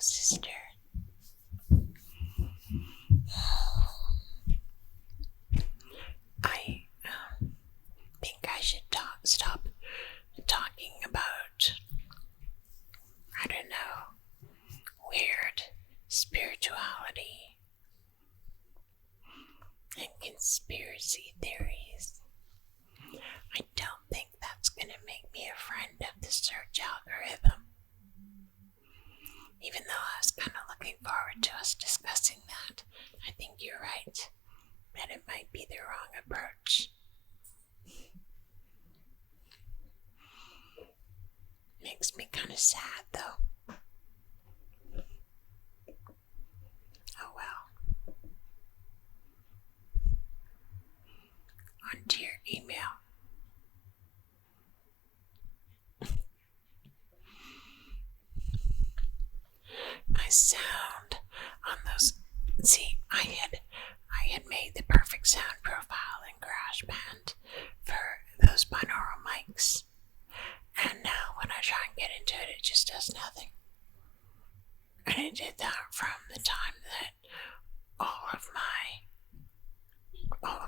sister. I think I should stop talking about, I don't know, weird spirituality and conspiracy theories. I don't think that's gonna make me a friend of the search algorithm. Even though I was kind of looking forward to us discussing that, I think you're right that it might be the wrong approach. Makes me kind of sad though. Oh well. On to your email. My sound on those. See, I had made the perfect sound profile in GarageBand for those binaural mics, and now when I try and get into it, it just does nothing. And it did that from the time that all of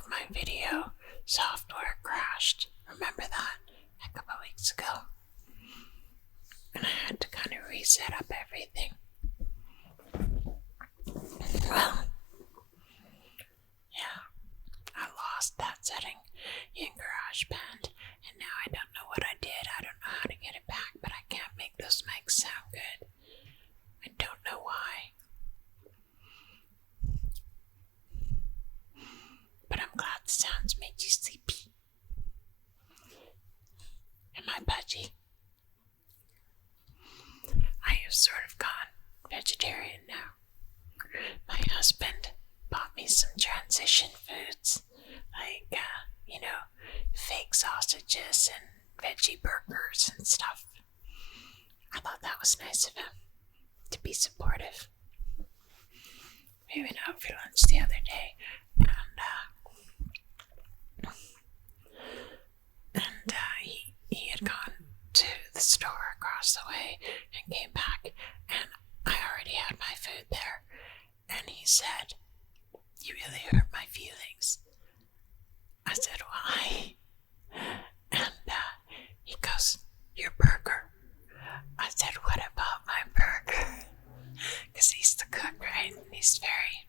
my video software crashed. Remember that a couple weeks ago? And I had to kind of reset up everything. Well, yeah, I lost that setting in GarageBand, and now I don't know what I did. I don't know how to get it back, but I can't make those mics sound good. I don't know why. But I'm glad the sounds made you sleepy. Am I pudgy? I have sort of gone vegetarian now. My husband bought me some transition foods, like, fake sausages and veggie burgers and stuff. I thought that was nice of him to be supportive. We went out for lunch the other day, and he had gone to the store across the way and came back, and I already had my food there. And he said, "You really hurt my feelings." I said, "Why?" And he goes, "Your burger." I said, "What about my burger?" Because he's the cook, right? And he's very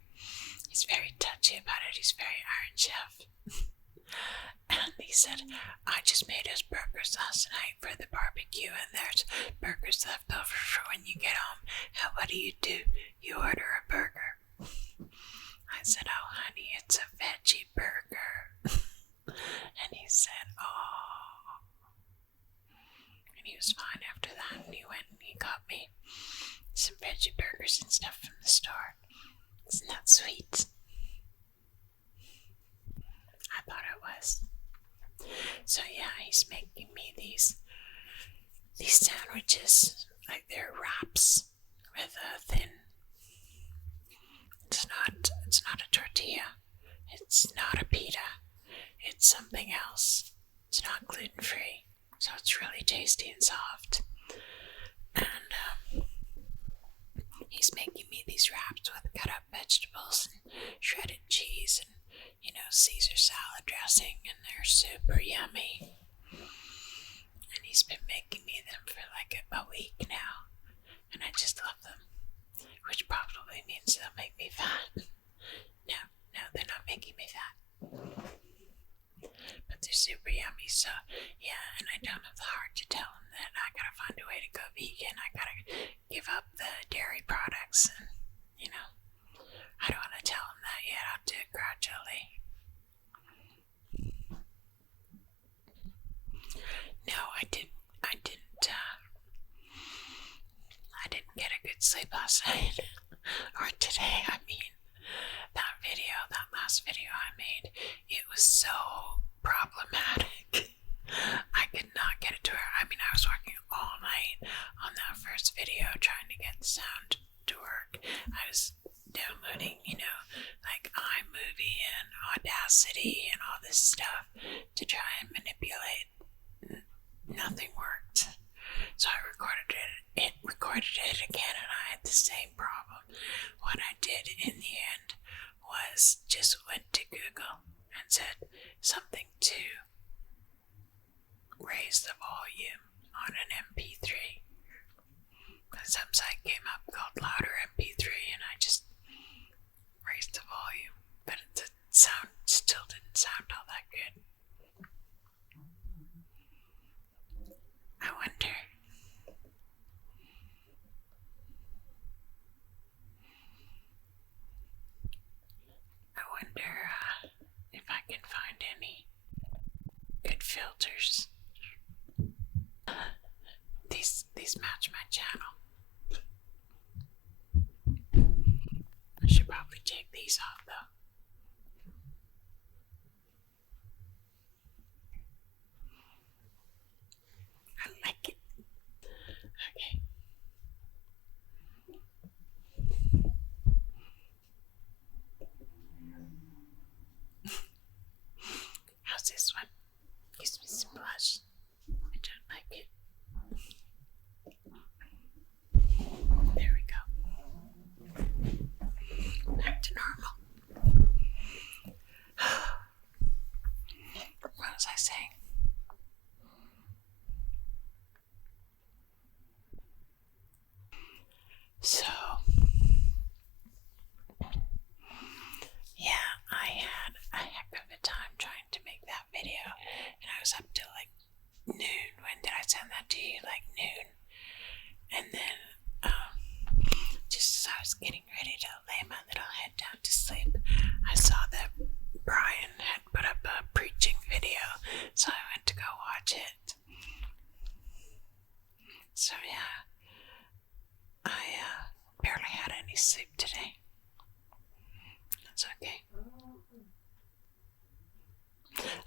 touchy about it. He's very Iron Chef. And he said, "I just made us burgers last night for the barbecue, and there's burgers left over for when you get home. And what do? You order a burger." I said, "Oh, honey, it's a veggie burger." And he said, "Oh." And he was fine after that, and he went and he got me some veggie burgers and stuff from the store. Isn't that sweet? I thought it was. So yeah, he's making me these sandwiches, like they're wraps with a thin. It's not a tortilla. It's not a pita. It's something else. It's not gluten-free, so it's really tasty and soft. And he's making me these wraps with cut-up vegetables and shredded cheese and, Caesar salad dressing, and they're super yummy. And he's been making me them for like a week now, and I just love them, which probably means they'll make me fat. No, they're not making me fat. But they're super yummy, so yeah, and I don't have the heart to tell him that I gotta find a way to go vegan. I gotta give up the dairy products, and, I don't want to tell him that yet. I'll do it gradually. No, I didn't get a good sleep last night. Or today, I mean. That last video I made, it was so problematic. I could not get it to her. I mean, I was working all night on that first video trying to get the sound to work. I was downloading, like iMovie and Audacity and all this stuff to try and manipulate. Nothing worked. So I recorded it again, and I had the same problem. What I did in the end was just went to Google and said something to raise the volume on an MP3. Some site came up called Louder MP3, and I just raised the volume, but the sound still didn't sound all that good. I wonder if I can find any good filters. These match my channel. I should probably take these off though. I like it. Okay. How's this one? Gives me some blush. I don't like it. There we go. Back to normal. What was I saying? So, yeah, I had a heck of a time trying to make that video, and I was up till like noon. When did I send that to you? Like noon. And then, just as I was getting ready to lay my little head down to sleep, I saw that Brian had put up a preaching video, so I went to go watch it. So yeah, I barely had any sleep today. That's okay.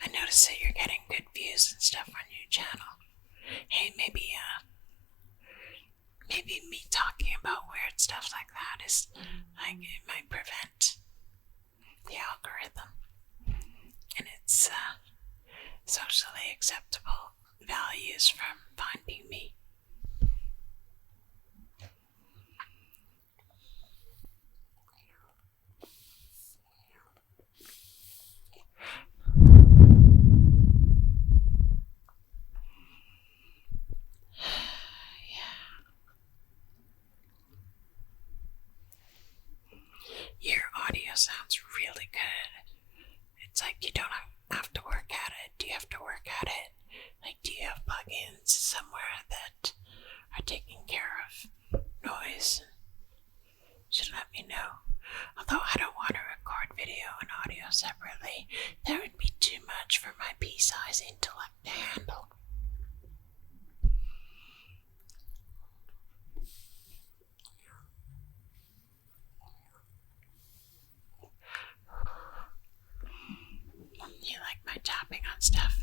I noticed that you're getting good views and stuff on your channel. Hey, maybe me talking about weird stuff like that is like it might prevent the algorithm, and it's socially acceptable values from finding me. Your audio sounds really good. It's like you don't have to work at it. Do you have to work at it? Like, do you have plugins somewhere that are taking care of noise? Should let me know. Although I don't want to record video and audio separately. That would be too much for my pea-sized intellect to handle. You like my tapping on stuff?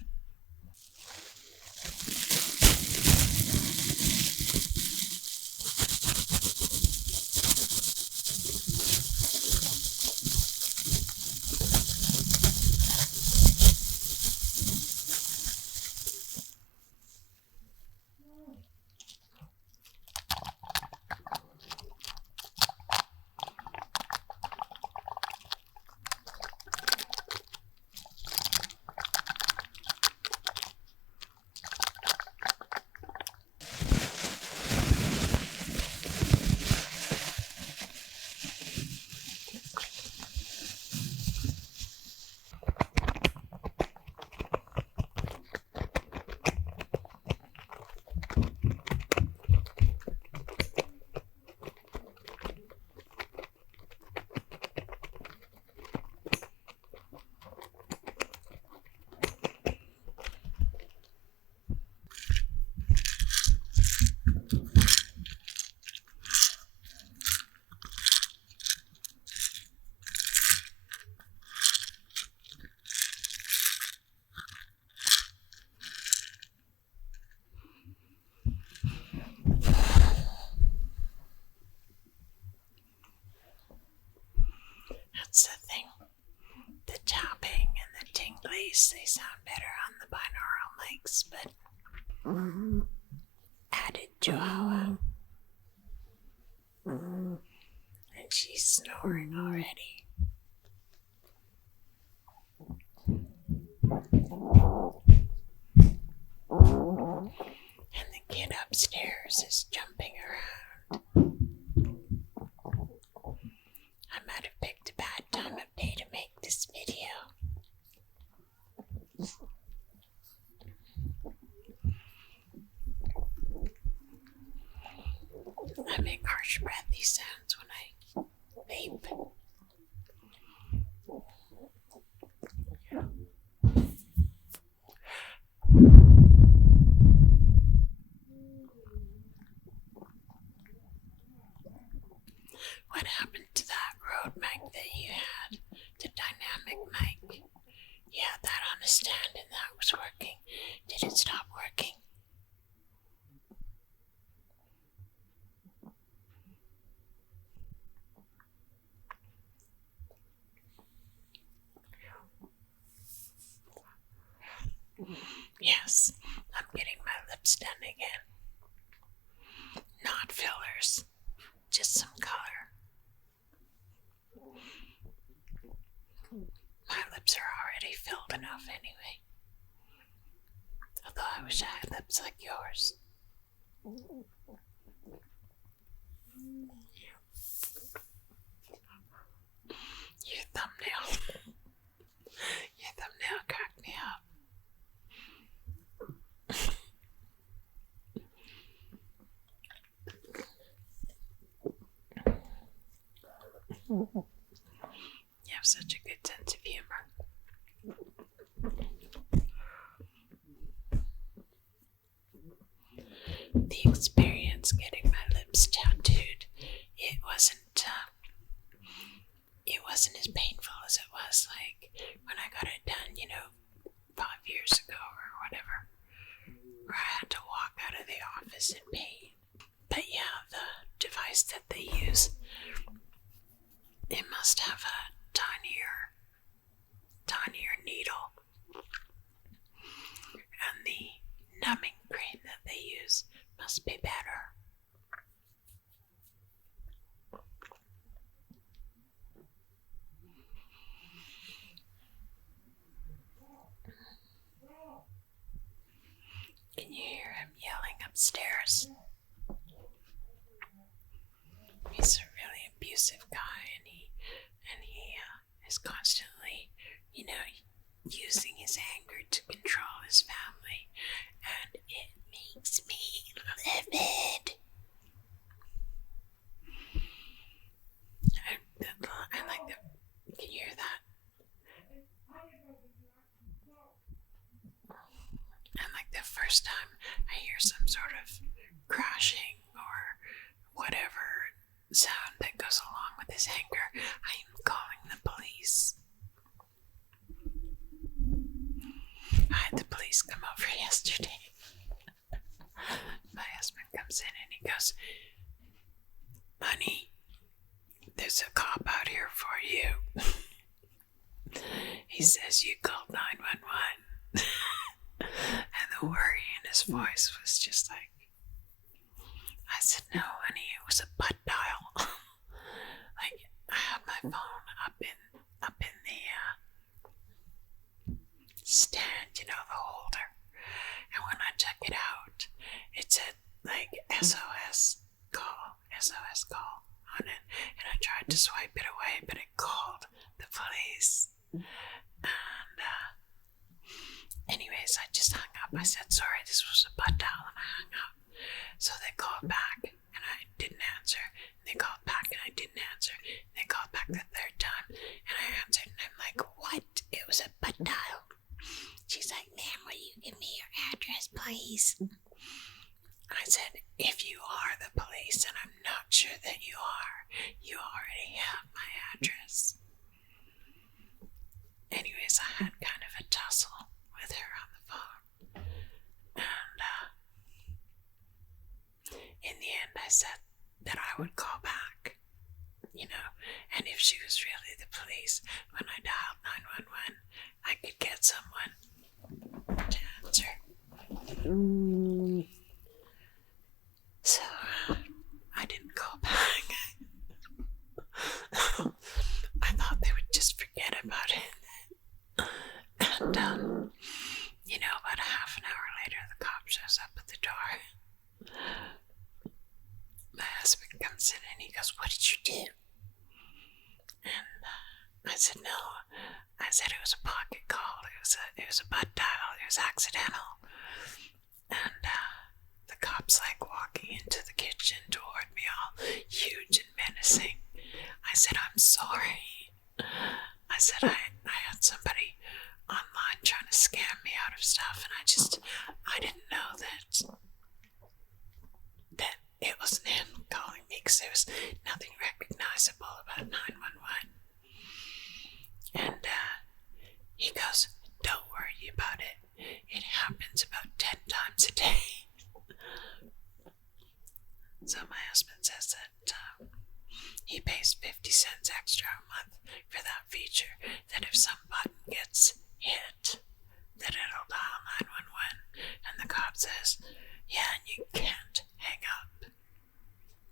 That's the thing. The tapping and the tingles, they sound better on the binaural mics, but spotted Chihuahua. And she's snoring already. And the kid upstairs is jumping around. I might have picked a bad time of day to make this video. I make harsh breathy sounds when I vape. What happened to that Rode mic that you had? The dynamic mic? You had that on a stand and that was working. Did it stop working? Yes, I'm getting my lips done again. Not fillers, just some color. My lips are already filled enough anyway. Although I wish I had lips like yours. Your thumbnail cracked me up. You have such a good sense of humor. The experience getting my lips tattooed, it wasn't as painful as it was like when I got it done, 5 years ago or whatever, where I had to walk out of the office in pain. But yeah, the device that they use, it must have a tinier needle, and the numbing cream that they use must be better. Can you hear him yelling upstairs? He's a really abusive guy, and he is constantly, using his anger to control his family, and it makes me livid. I like the. Can you hear that? And like the first time I hear some sort of crashing or whatever sound that goes along with his anger, I am calling the police. I had the police come over yesterday. My husband comes in and he goes, "Honey, there's a cop out here for you." He says, "You called 911. And the worry in his voice was just like, I said, "No, honey, it was a butt dial." Like, I had my phone up in the stand, the holder. And when I took it out, it said like SOS call on it. And I tried to swipe it away, but it called the police. And anyways, I just hung up. I said, "Sorry, this was a butt dial," and I hung up. So they called back and I didn't answer. They called back and I didn't answer. They called back the third time and I answered, and I'm like, "What? It was a butt dial." She's like, "Ma'am, will you give me your address, please?" I said, "If you are the police, and I'm not sure that you are, you already have my address." Anyways, I had kind of a tussle with her on the phone. And in the end, I said that I would call back, and if she was really the police, when I dialed 911, I could get someone to answer. And, about a half an hour later, the cop shows up at the door. My husband comes in and he goes, "What did you do?" And I said, "No." I said it was a pocket call. It was a butt dial. It was accidental. And the cop's like walking into the kitchen toward me, all huge and menacing. I said, "I'm sorry." I said, I had somebody online trying to scam me out of stuff, and I didn't know that it wasn't him calling me, because there was nothing recognizable about 911. And he goes, "Don't worry about it. It happens about 10 times a day." So my husband says that he pays 50 cents extra a month for that feature, that if some button gets hit, that it'll dial 911. And the cop says, "Yeah, and you can't hang up,"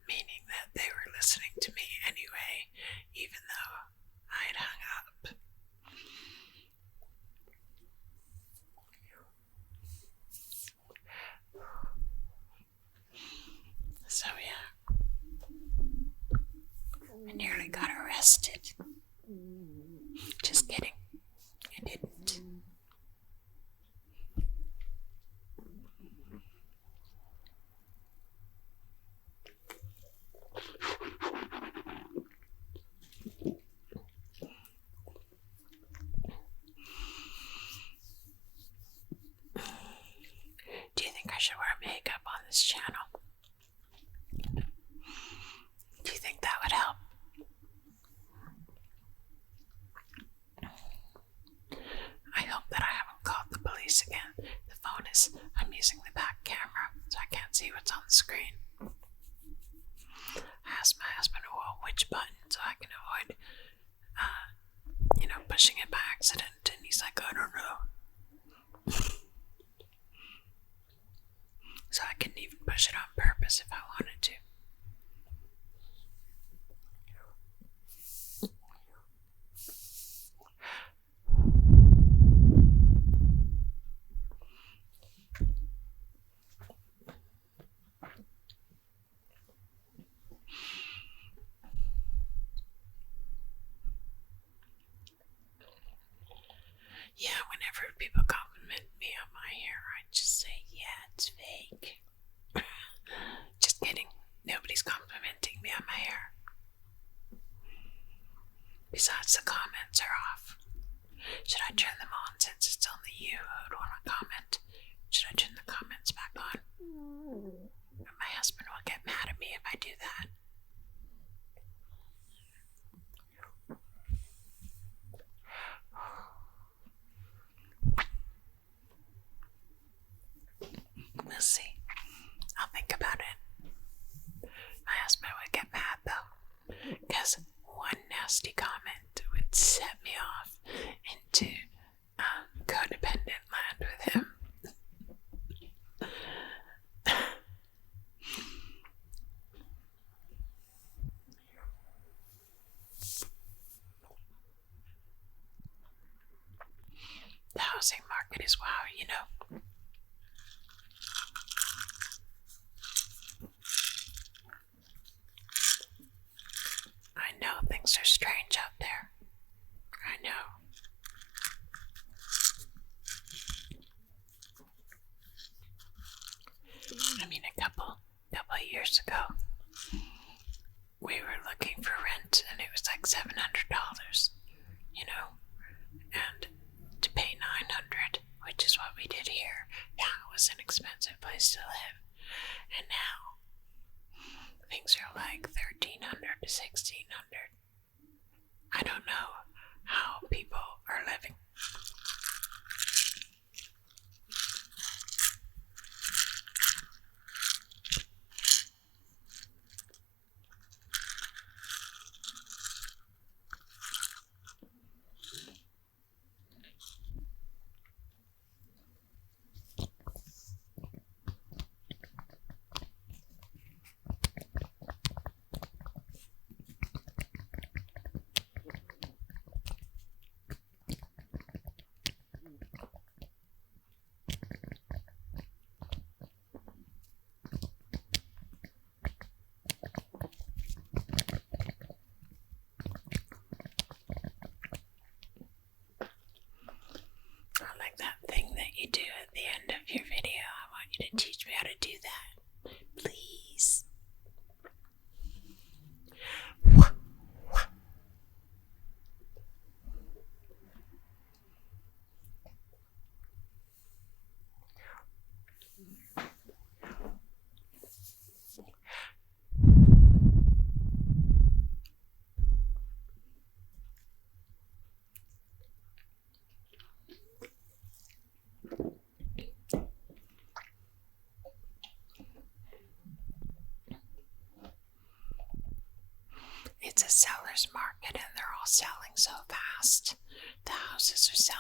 meaning that they were listening to me anyway, even though I had hung up. So yeah, I nearly got arrested. Just kidding, I didn't. Do you think I should wear makeup on this channel? Do you think that would help? I hope that I haven't called the police again. The phone is, I'm using the back camera, so I can't see what's on the screen. I asked my husband, "Well, which button, so I can avoid, pushing it by accident," and he's like, "I don't know." So I couldn't even push it on purpose if I wanted to. Yeah, whenever people compliment me on my hair, I just say, "Yeah, it's fake." Just kidding. Nobody's complimenting me on my hair. Besides, the comments are off. Should I turn them on since it's only you who'd want to comment? Should I turn the comments back on? My husband will get mad at me if I do that. We'll see. I'll think about it. My husband would get mad though, because one nasty comment would set me off into codependent land with him. The housing market is wow, I know things are strange out there. I know. A couple of years ago, we were looking for rent, and it was like $700, and to pay $900, which is what we did here. Yeah, it was an expensive place to live. And now things are like $1,300 to $1,600. I don't know how people are living.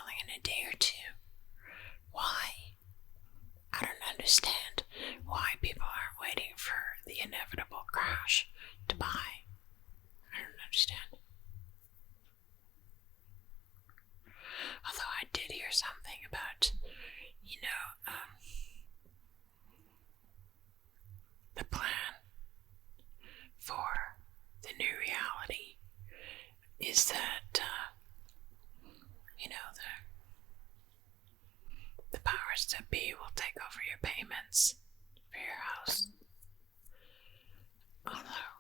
selling in a day or two. Why? I don't understand why people aren't waiting for the inevitable crash to buy. I don't understand. Although I did hear something about, the plan for the new reality is that, the powers that be will take over your payments for your house. Although,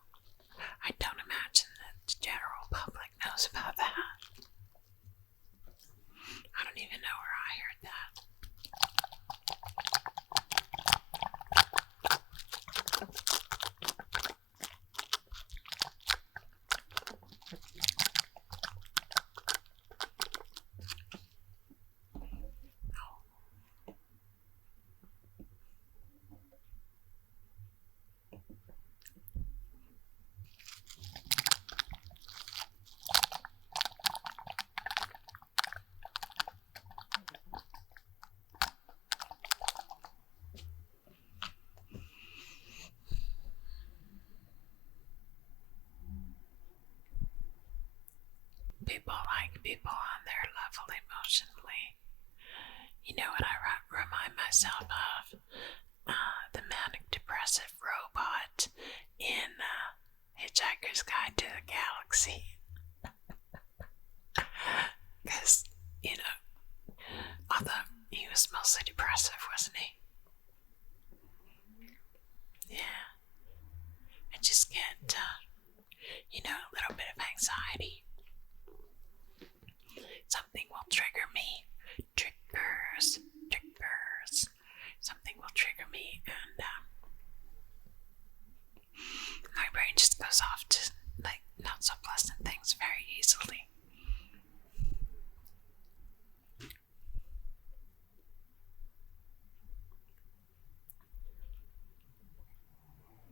I don't imagine that the general public knows about that. I don't even know where I heard that. People like people on their level emotionally. You know what I remind myself of? The manic depressive robot in Hitchhiker's Guide to the Galaxy. Because, although he was mostly depressive, wasn't he? Yeah. I just get, a little bit of anxiety. Something will trigger me. Triggers. Something will trigger me, and my brain just goes off to, not so pleasant things very easily.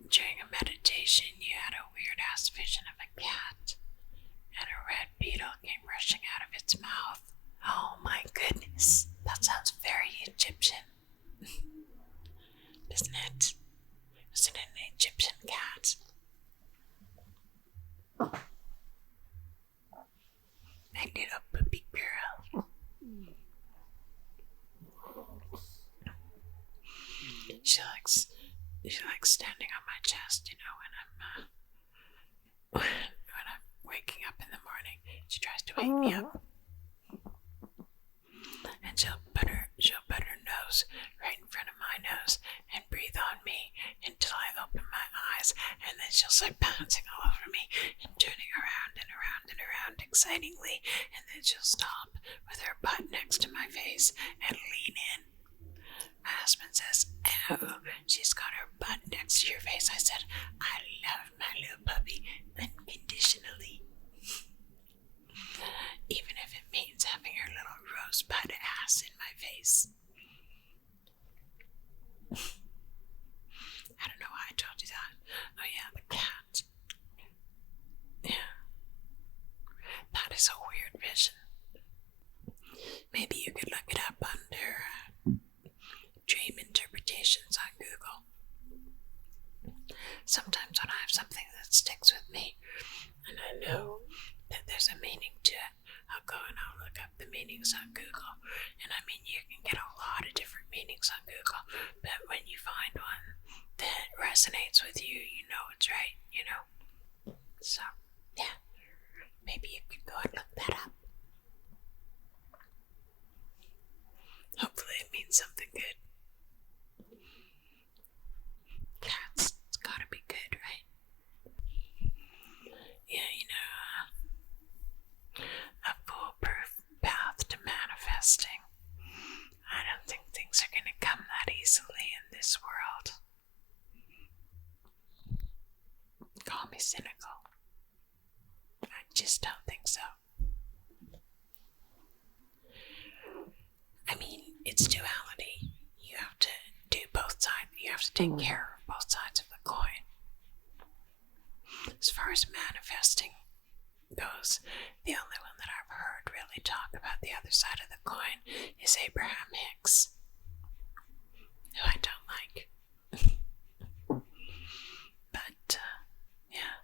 During a meditation, you had a weird-ass vision of a cat, and a red beetle came rushing out of its mouth. Oh my goodness, that sounds very Egyptian. Doesn't it? Was it an Egyptian cat? My little puppy girl. She likes standing on my chest, when I'm waking up in the morning. She tries to wake me up. And she'll put her nose right in front of my nose and breathe on me until I open my eyes, and then she'll start bouncing all over me and turning around and around and around excitingly, and then she'll stop with her butt next to my face and lean in. My husband says, "Oh, she's got her butt next to your face." I said, "I love my little puppy unconditionally. Even if it means having her little rosebud ass in my face." I don't know why I told you that. Oh yeah, the cat. Yeah. That is a weird vision. Maybe you could look it up under dream interpretations on Google. Sometimes when I have something that sticks with me, and I know that there's a meaning to it, I'll go and I'll look up the meanings on Google. And you can get a lot of different meanings on Google, but when you find one that resonates with you, you know it's right, So, yeah, maybe you could go and look that up. Hopefully it means something good. Cats, it's gotta be good, right? Yeah, a foolproof path to manifesting. I don't think things are gonna come that easily in this world. Call me cynical. I just don't think so. It's duality. You have to do both sides. You have to take care of both sides of the coin. As far as manifesting goes, the only one that I've heard really talk about the other side of the coin is Abraham Hicks, who I don't like. But, yeah,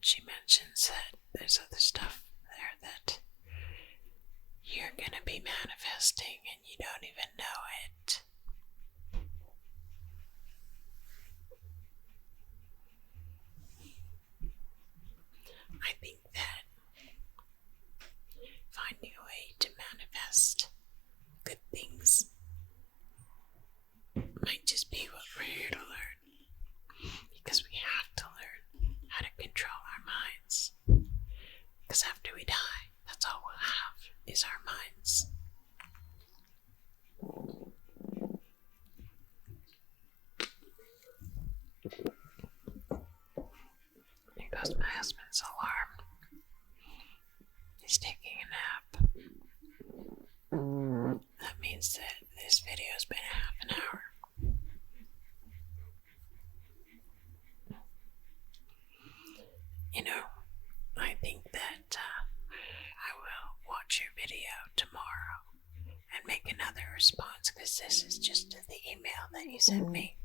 she mentions that there's other stuff there that you're gonna be manifesting and you don't even know it. I think that finding a way to manifest good things might just be what we're here to learn. Because we have to learn how to control our minds. Because after we die, that's all we'll have is our minds. There goes my husband's alarm. He's taking a nap. That means that this video's been half an hour. You know, I think that I will watch your video tomorrow and make another response, because this is just the email that you sent me.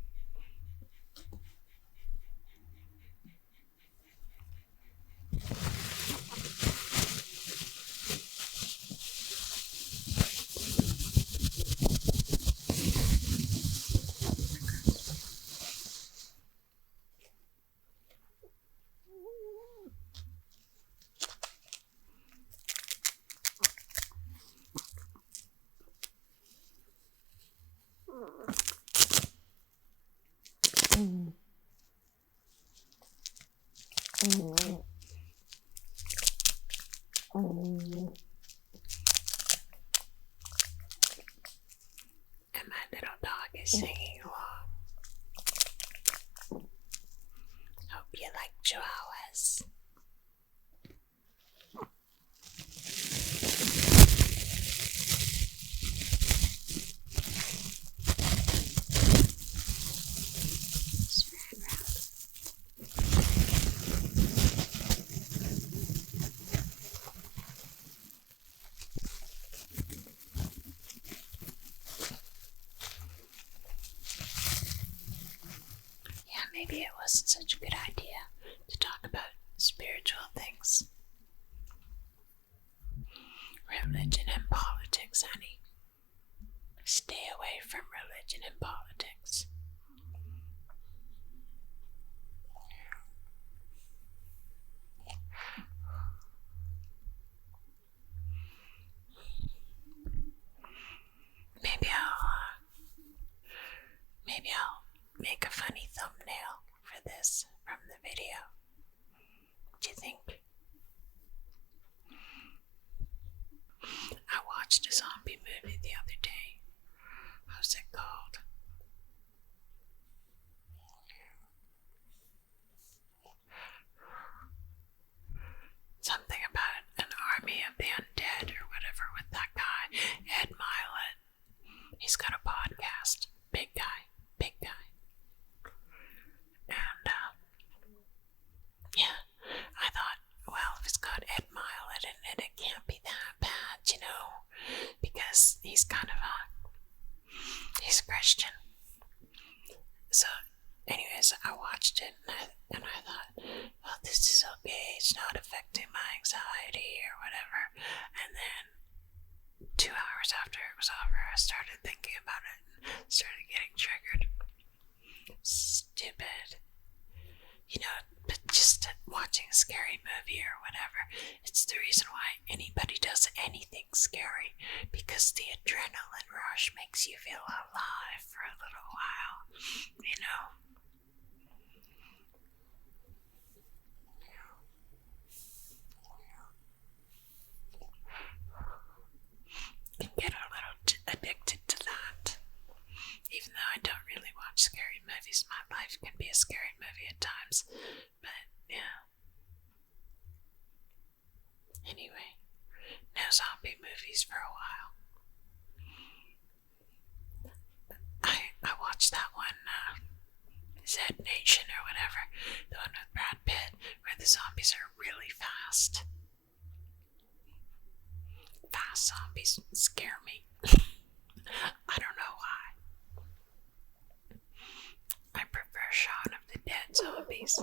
And my little dog is singing along. Hope you like chihuahuas. Maybe it wasn't such a good idea to talk about spiritual things. Religion and politics, honey. Stay away from religion and politics. Maybe I'll make a funny thumbnail for this from the video. Do you think? I watched a zombie movie the other day. How's it called? Something about an army of the undead or whatever with that guy, Ed Milet. He's got a podcast. Big guy. And, yeah, I thought, well, if it's got Ed Milet in it, it can't be that bad, you know, because he's kind of he's Christian. So, anyways, I watched it and I thought, well, this is okay, it's not affecting my anxiety or whatever. And then 2 hours after it was over, I started thinking about it and started getting triggered. Stupid. You know, but just watching a scary movie or whatever, it's the reason why anybody does anything scary, because the adrenaline rush makes you feel alive for a little while, you know. Can get a little addicted to that. Even though I don't really watch scary movies, my life can be a scary movie at times. But, yeah. Anyway, no zombie movies for a while. I watched that one, Z Nation or whatever, the one with Brad Pitt, where the zombies are really fast. zombies scare me. I don't know why. I prefer Shaun of the Dead zombies.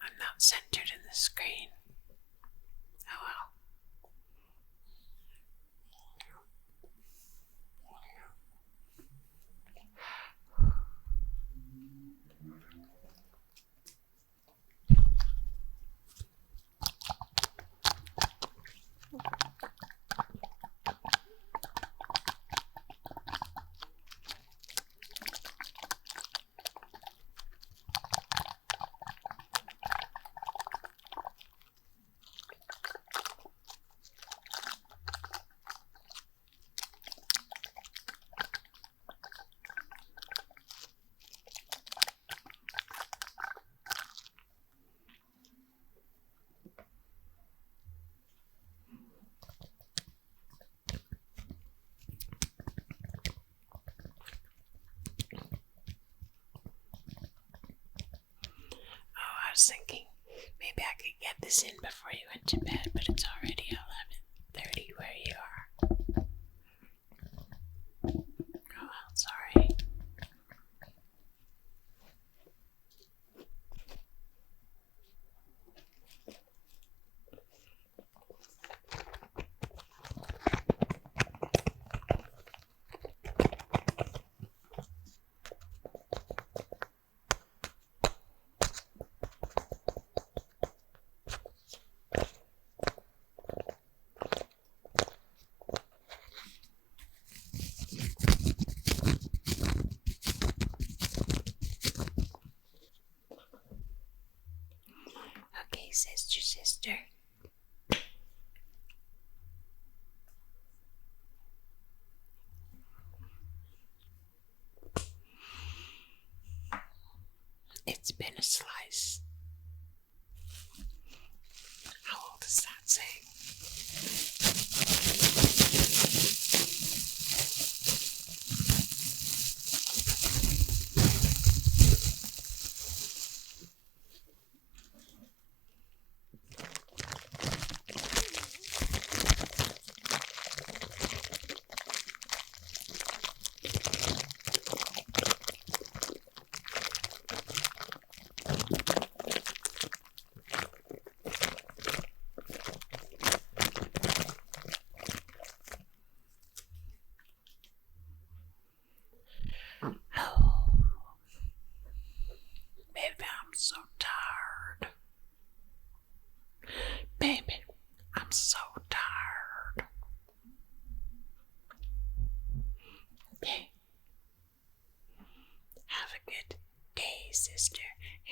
I'm not centered in the screen. Oh well. I was thinking maybe I could get this in before you went to bed, but it's already 11:30 where you are. Oh well, sorry. Okay, sister. It's been a slice. How old is that saying? Baby, I'm so tired. Baby, I'm so tired. Okay. Have a good day, sister,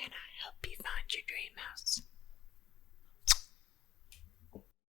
and I hope you find your dream house.